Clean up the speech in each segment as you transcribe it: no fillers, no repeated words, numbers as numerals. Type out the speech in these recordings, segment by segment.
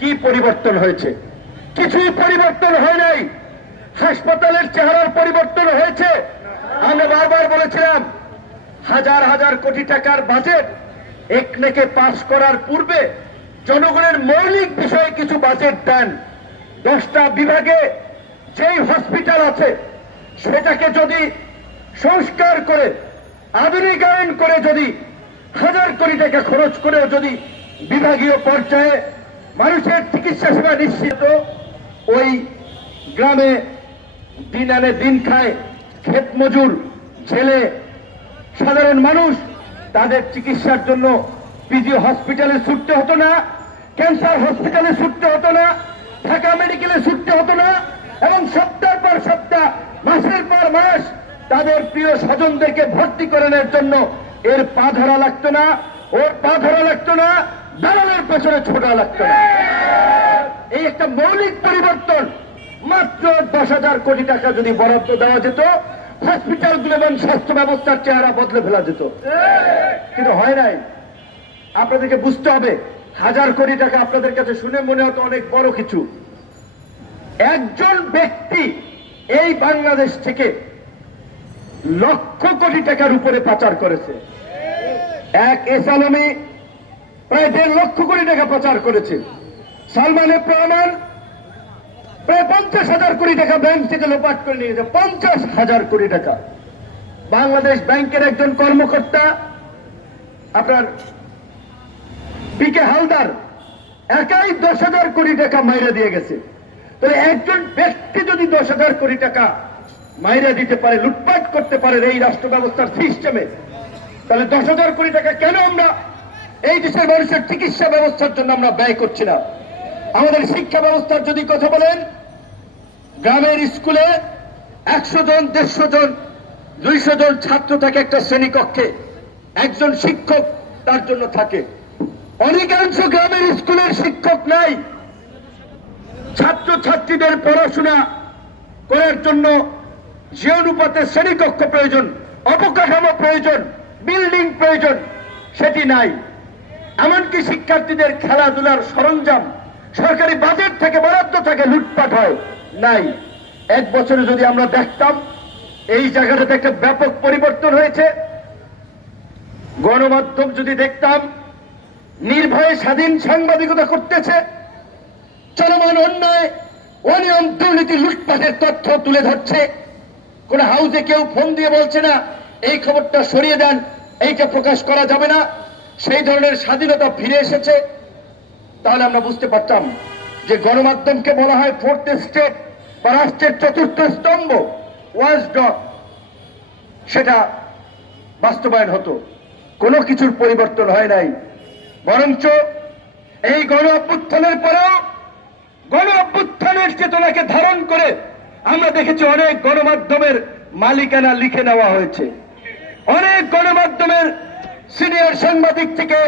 কি পরিবর্তন হয়েছে? কিছুই পরিবর্তন হয় নাই। হাসপাতালের চেহারার পরিবর্তন হয়েছে। আমরা বারবার বলেছিলাম হাজার হাজার কোটি টাকার বাজেট একনেকে পাস করার পূর্বে জনগণের মৌলিক বিষয়ে কিছু বাজেট দেন। 10টা বিভাগে যেই হসপিটাল আছে সেটাকে যদি সংস্কার করে আধুনিকায়ন করে যদি হাজার কোটি টাকা খরচ করেও যদি বিভাগীয় পর্যায়ে মানুষের চিকিৎসা সেবা নিশ্চিত, ওই গ্রামে দিন আনে দিন খায় ক্ষেত মজুর ছেলে সাধারণ মানুষ তাদের চিকিৎসার জন্য পিজি হসপিটালে ছুটতে হতো না, ক্যান্সার হসপিটালে ছুটতে হতো না, ঢাকা মেডিকেলে ছুটতে হতো না, এবং সপ্তাহের পর সপ্তাহ মাসের পর মাস তাদের প্রিয় স্বজনদেরকে ভর্তি করানোর জন্য এর পা ধরা লাগতো না, ওর পা ধরা লাগতো না, দালালের পেছনে ছোটা লাগতো না। এই একটা মৌলিক পরিবর্তন। মাত্র 10,000 কোটি টাকা যদি বরাদ্দ দেওয়া যেত, হসপিটালগুলো এবং স্বাস্থ্য ব্যবস্থার চেহারা বদলে ফেলা যেত, কিন্তু হয় নাই। আপনাদেরকে বুঝতে হবে, 1000 কোটি টাকা আপনাদের কাছে শুনে মনে হতো অনেক বড় কিছু। একজন ব্যক্তি এই বাংলাদেশ থেকে লক্ষ কোটি টাকার উপরে পাচার করেছে। এক এস আলমী প্রায় 1.5 লক্ষ কোটি টাকা পাচার করেছে। সালমান এফ রহমান প্রায় 50,000 কোটি টাকা ব্যাংক থেকে লোপাট করে নিয়েছে। 50,000 কোটি টাকা। বাংলাদেশ ব্যাংকের একজন কর্মকর্তা আপনার পিকে হালদার একাই 10,000 কোটি টাকা মাইরা দিয়ে গেছে। তাহলে একজন ব্যক্তি যদি 10,000 কোটি টাকা মাইরা দিতে পারে, লুটপাট করতে পারে এই রাষ্ট্র ব্যবস্থার সিস্টেমে, তাহলে 10,000 কোটি টাকা কেন আমরা এই দেশের মানুষের চিকিৎসা ব্যবস্থার জন্য আমরা ব্যয় করছি না? আমাদের শিক্ষা ব্যবস্থার যদি কথা বলেন, গ্রামের স্কুলে 100 জন, 150 জন, 200 জন ছাত্র থাকে একটা শ্রেণীকক্ষে, একজন শিক্ষক তার জন্য থাকে। অধিকাংশ গ্রামের স্কুলের শিক্ষক নাই। ছাত্র ছাত্রীদের পড়াশোনা করার জন্য যে অনুপাতে শ্রেণীকক্ষ প্রয়োজন, অবকাঠামো প্রয়োজন, বিল্ডিং প্রয়োজন, সেটি নাই। এমনকি শিক্ষার্থীদের খেলাধুলার সরঞ্জাম সরকারি বাজেট থেকে বরাদ্দ থাকে, লুটপাট হয়, নাই। 1 বছরে যদি আমরা দেখতাম এই জায়গাটাতে একটা ব্যাপক পরিবর্তন হয়েছে। গণমাধ্যম যদি দেখতাম নির্ভয়ে স্বাধীন সাংবাদিকতা করতেছে, চলমান অন্যায়, অনিয়ম, দুর্নীতি, লুটপাটের তথ্য তুলে ধরছে। কোন হাউসে কেউ ফোন দিয়ে বলছে না এই খবরটা সরিয়ে দেন, এইটা প্রকাশ করা যাবে না। সেই ধরনের স্বাধীনতা ফিরে এসেছে। তাহলে আমরা বুঝতে পারতাম যে গণমাধ্যমকে বলা হয় 4th স্টেট বা রাষ্ট্রের 4র্থ স্তম্ভ, ওয়াচডগ, সেটা বাস্তবায়ন হতো। কোনো কিছুর পরিবর্তন হয় নাই। বরঞ্চ এই গণ অভ্যুত্থানের পরেও গণ অভ্যুত্থানের চেতনাকে ধারণ করে আমরা দেখেছি অনেক গণমাধ্যমের মালিকানা লিখে নেওয়া হয়েছে। অনেক গণমাধ্যমের সিনিয়র সাংবাদিক থেকে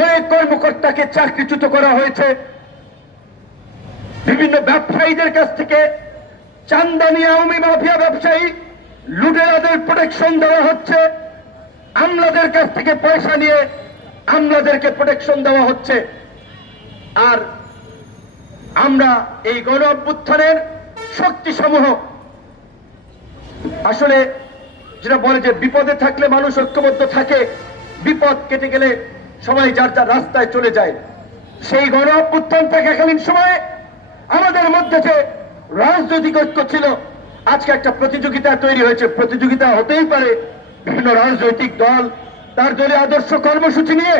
অনেক কর্মকর্তাকে চাকরিচ্যুত করা হয়েছে। বিভিন্ন ব্যবসায়ীদের কাছ থেকে চান্দানি আওয়ামী মাফিয়া ব্যবসায়ী লুটেরাদের প্রোটেকশন দেওয়া হচ্ছে। আমলাদের কাছ থেকে পয়সা নিয়ে আমলাদেরকে প্রোটেকশন দেওয়া হচ্ছে। আর আমরা এই গণ অভ্যুত্থানের শক্তি সমূহ আসলে যেটা বলে যে বিপদে থাকলে মানুষ ঐক্যবদ্ধ থাকে, বিপদ কেটে গেলে সবাই যার যার রাস্তায় চলে যায়। সেই গণ অভ্যুত্থান থাকাকালীন সময়ে আমাদের মধ্যে যে রাজনৈতিক ঐক্য ছিল, আজকে একটা প্রতিযোগিতা তৈরি হয়েছে। প্রতিযোগিতা হতেই পারে বিভিন্ন রাজনৈতিক দল তার দলীয় আদর্শ কর্মসূচি নিয়ে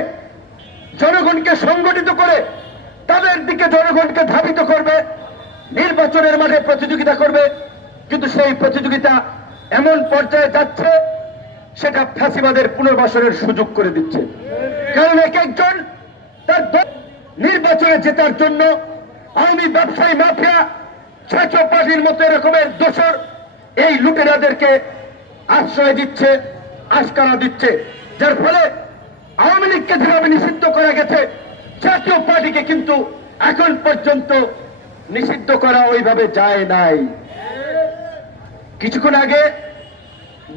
জনগণকে সংগঠিত করে তাদের দিকে জনগণকে ধাবিত করবে, নির্বাচনের মাঠে প্রতিযোগিতা করবে। কিন্তু সেই প্রতিযোগিতা এমন পর্যায়ে যাচ্ছে সেটা ফ্যাসিবাদের পুনর্বাসনের সুযোগ করে দিচ্ছে। কারণ এক একজন তার নির্বাচনে জেতার জন্য আওয়ামী ব্যবসায়ী মাফিয়া ছাত্র পার্টির মতো এরকমের দোসর এই লুটেরাদেরকে আশ্রয় দিচ্ছে, আশকারা দিচ্ছে, যার ফলে আওয়ামী লীগকে যেভাবে নিষিদ্ধ করা গেছে, জাতীয় পার্টিকে কিন্তু এখন পর্যন্ত নিষিদ্ধ করা ওইভাবে যায় নাই। কিছুক্ষণ আগে